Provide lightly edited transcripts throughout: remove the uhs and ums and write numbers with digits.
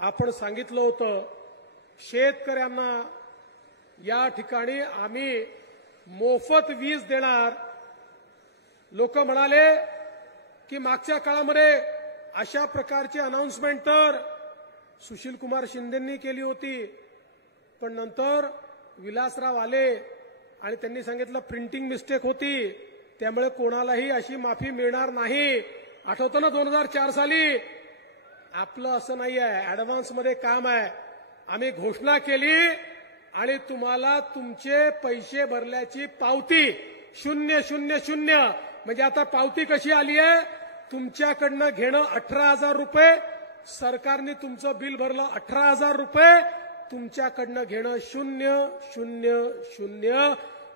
आपण सांगितलं होतं शेतकऱ्यांना या ठिकाणी आम्ही मोफत वीज देणार। लोक म्हणाले की मागच्या काळामध्ये अशा प्रकारची अनाउन्समेंट तर सुशीलकुमार शिंदेंनी केली होती, पण नंतर विलासराव आले आणि त्यांनी सांगितलं प्रिंटिंग मिस्टेक होती, त्यामुळे कोणालाही अशी माफी मिळणार नाही। आठवतं ना 2004 साली? आपलं असं नाही आहे, ऍडव्हान्स मध्ये काम आहे। आम्ही घोषणा केली आणि तुम्हाला तुमचे पैसे भरल्याची पावती 000 म्हणजे आता पावती कशी आली आहे? तुमच्याकडनं घेणं 18,000 रुपये, सरकारने तुमचं बिल भरलं 18,000 रुपये, तुमच्याकडनं घेणं 000।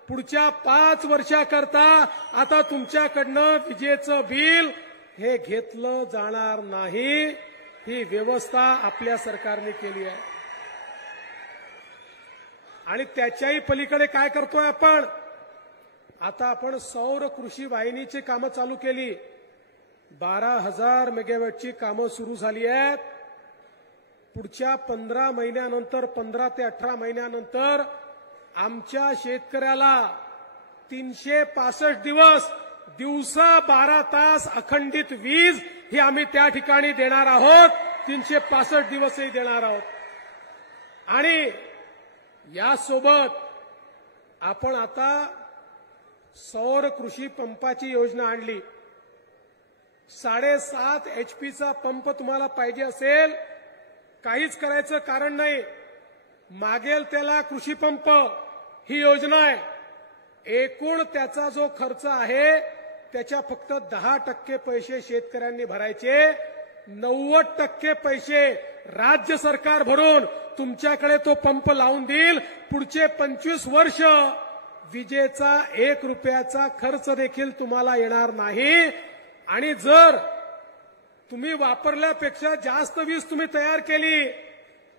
पुढच्या 5 वर्षाकरता आता तुमच्याकडनं विजेचं बिल हे घेतलं जाणार नाही। ही व्यवस्था आपल्या सरकारने केली आहे। आणि त्याच्याही पलीकडे काय करतोय आपण? आता आपण सौर कृषी वाहिनीची कामं चालू केली। 12,000 मेगावॅटची कामं सुरू झाली आहेत। पुढच्या 15 महिन्यानंतर 15 ते 18 महिन्यानंतर आमच्या शेतकऱ्याला 365 दिवस दिवसा 12 तास अखंडित वीज ही आम्ही त्या ठिकाणी देणार आहोत। 365 दिवसही देणार आहोत। आणि यासोबत आपण आता सौर कृषी पंपाची योजना आणली। 7.5 HP पंप तुम्हाला पाहिजे असेल, काहीच करायचं कारण नाही, मागेल त्याला कृषी पंप ही योजना आहे। एकूण त्याचा जो खर्च आहे त्याच्या फक्त 10% पैसे शेतकऱ्यांनी भरायचे, 90% पैसे राज्य सरकार भरून तुमच्याकडे तो पंप लावून देईल। पुढचे 25 वर्ष विजेचा 1 रुपयाचा खर्च देखील तुम्हाला येणार नाही। आणि जर तुम्ही वापरल्यापेक्षा जास्त वीज तुम्ही तयार केली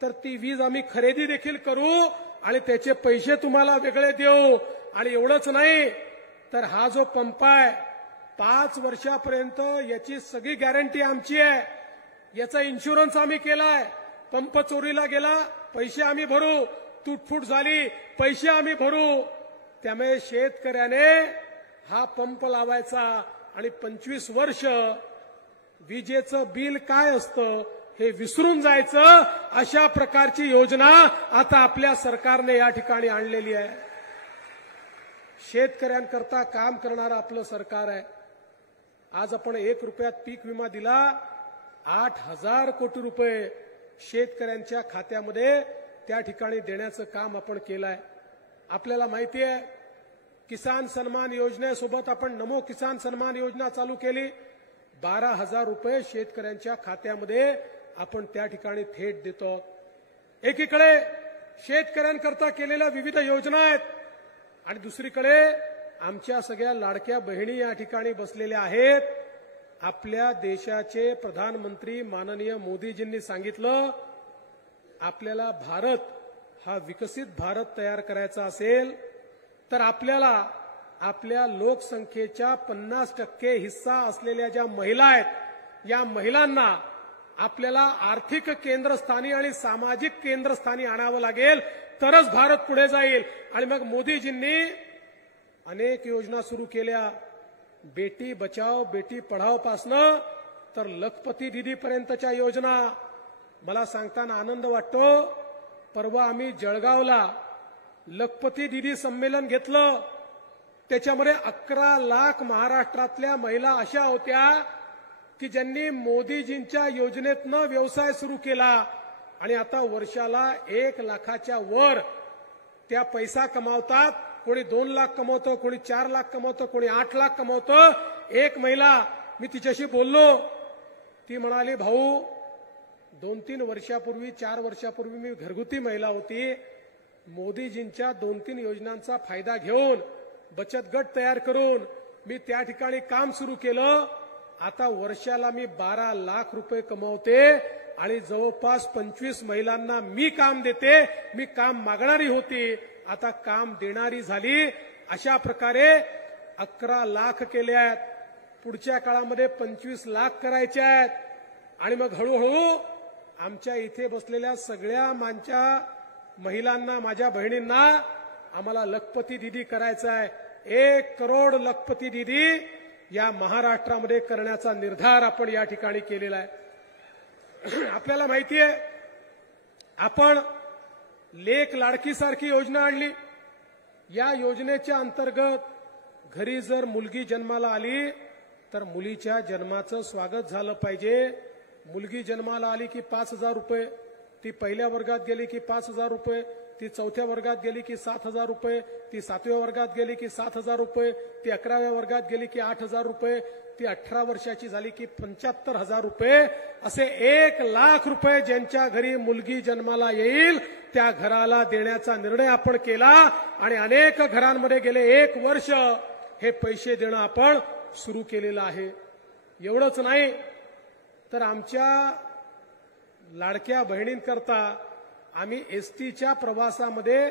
तर ती वीज आम्ही खरेदी देखील करू आणि त्याचे पैसे तुम्हाला वेगळे देऊ। आणि एवढंच नाही तर हा जो पंप आहे 5 वर्षापर्यंत याची सगळी गॅरंटी आमची आहे। याचा इन्शुरन्स आम्ही केलाय। पंप चोरीला गेला पैसे आम्ही भरू, तुटफूट झाली पैसे आम्ही भरू। त्यामुळे शेतकऱ्याने हा पंप लावायचा आणि 25 वर्ष विजेचं बिल काय असतं हे विसरून जायचं। अशा प्रकारची योजना आता आपल्या सरकारने या ठिकाणी आणलेली आहे। शेतकऱ्यांकरता काम करणारं आपलं सरकार आहे। आज आपण 1 रुपयात पीक विमा दिला, 8,000 कोटी रुपये शेतकऱ्यांच्या खात्यामध्ये त्या ठिकाणी देण्याचं काम आपण केलंय। आपल्याला माहिती आहे किसान सन्मान योजनेसोबत आपण नमो किसान सन्मान योजना चालू केली। 12,000 रुपये शेतकऱ्यांच्या खात्यामध्ये आपण त्या ठिकाणी थेट देतो। एकीकडे शेतकऱ्यांकरता केलेल्या विविध योजना आहेत आणि दुसरीकडे आमच्या सगळ्या लाडक्या बहिणी या ठिकाणी बसलेल्या आहेत। आपल्या देशाचे प्रधानमंत्री माननीय मोदीजींनी सांगितलं आपल्याला भारत हा विकसित भारत तयार करायचा असेल तर आपल्याला आपल्या लोकसंख्येच्या 50% हिस्सा असलेल्या ज्या महिला आहेत या महिलांना आपल्याला आर्थिक केंद्रस्थानी आणि सामाजिक केंद्रस्थानी आणावं लागेल, तरच भारत पुढे जाईल। आणि मग मोदीजींनी अनेक योजना सुरू केल्या, बेटी बचाओ बेटी पढाओ पासनं तर लखपती दीदीपर्यंतच्या योजना। मला सांगताना आनंद वाटतो, परवा आम्ही जळगावला लखपती दीदी संमेलन घेतलं। त्याच्यामध्ये 11 लाख महाराष्ट्रातल्या महिला अशा होत्या की ज्यांनी मोदीजींच्या योजनेतनं व्यवसाय सुरू केला आणि आता वर्षाला 1 लाखाच्या वर त्या पैसा कमावतात। कोणी 2 लाख कमवतं, कोणी 4 लाख कमवतं, कोणी 8 लाख कमवतं। एक महिला, मी तिच्याशी बोललो, ती म्हणाली भाऊ 2-3 वर्षापूर्वी 4 वर्षापूर्वी मी घरगुती महिला होती, मोदीजींच्या 2-3 योजनांचा फायदा घेऊन बचत गट तयार करून मी त्या ठिकाणी काम सुरू केलं। आता वर्षाला मी 12 लाख रुपये कमवते आणि जवळपास 25 महिलांना मी काम देते। मी काम मागणारी होती, आता काम देणारी झाली। अशा प्रकारे 11 लाख केले आहेत, पुढच्या काळामध्ये 25 लाख करायचे आहेत। आणि मग हळूहळू आमच्या इथे बसलेल्या सगळ्या महिलांना, माझ्या बहिणींना आम्हाला लखपती दीदी करायचं आहे. 1 करोड लखपती दीदी या महाराष्ट्रामध्ये करण्याचा निर्धार आपण या ठिकाणी केलेला आहे. आपल्याला माहिती आहे, आपण लेक लाडकीसारखी योजना आणली. या योजनेच्या अंतर्गत घरी जर मुलगी जन्माला आली तर मुलीच्या जन्माचं स्वागत झालं पाहिजे. मुलगी जन्माला आली की 5,000 रुपये, ती पहिल्या वर्गात गेली की 5,000 रुपये, ती 4थ्या वर्गात गेली की 7,000 रुपये, ती 7व्या वर्गात गेली की 7,000 रुपये, ती 11व्या वर्गात गेली की 8,000 रुपये, ती 18 वर्षाची झाली की 75,000 रुपये, असे 1,00,000 रुपये ज्यांच्या घरी मुलगी जन्माला येईल त्या घराला देण्याचा निर्णय आपण केला. आणि अनेक घरांमध्ये गेले 1 वर्ष हे पैसे देणं आपण सुरू केलेलं आहे. एवढंच नाही तर आमच्या लाडक्या बहिणींकरता आम्ही एसटीच्या प्रवासामध्ये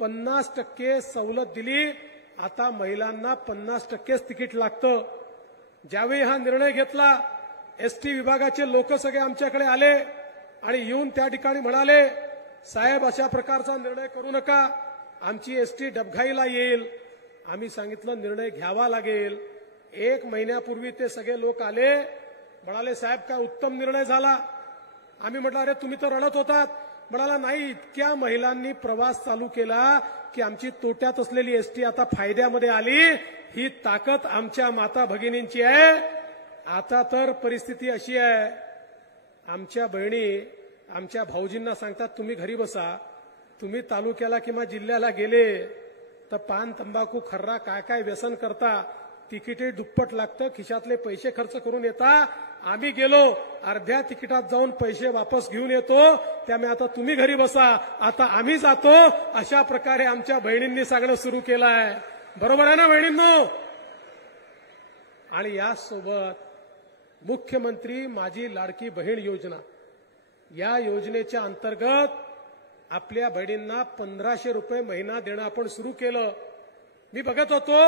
50% सवलत दिली. आता महिलांना 50%च तिकीट लागतं. ज्यावेळी हा निर्णय घेतला, एसटी विभागाचे लोक सगळे आमच्याकडे आले आणि येऊन त्या ठिकाणी म्हणाले, साहेब अशा प्रकारचा निर्णय करू नका, आमची एसटी डबघाईला येईल. आम्ही सांगितलं निर्णय घ्यावा लागेल. 1 महिन्यापूर्वी ते सगळे लोक आले, म्हणाले साहेब काय उत्तम निर्णय झाला. आम्ही म्हटलं अरे तुम्ही तर रडत होतात. म्हणाला नाही, इतक्या महिलांनी प्रवास चालू केला की आमची तोट्यात असलेली एसटी आता फायद्यामध्ये आली. ही ताकद आमच्या माता भगिनींची आहे. आता तर परिस्थिती अशी आहे, आमच्या बहिणी आमच्या भाऊजींना सांगतात तुम्ही घरी बसा. तुम्ही तालुक्याला किंवा जिल्ह्याला गेले तर पान तंबाखू खर्रा काय काय व्यसन करता, तिकीटे दुप्पट लागतं, खिशातले पैसे खर्च करून येता. आम्ही गेलो अर्ध्या तिकिटात जाऊन पैसे वापस घेऊन येतो. त्यामुळे आता तुम्ही घरी बसा, आता आम्ही जातो. अशा प्रकारे आमच्या बहिणींनी सांगणं सुरू केलं आहे. बरोबर आहे ना बहिणींनो? आणि यासोबत मुख्यमंत्री माझी लाडकी बहीण योजना, या योजनेच्या अंतर्गत आपल्या बहिणींना 1,500 रुपये महिना देणं आपण सुरू केलं. मी बघत होतो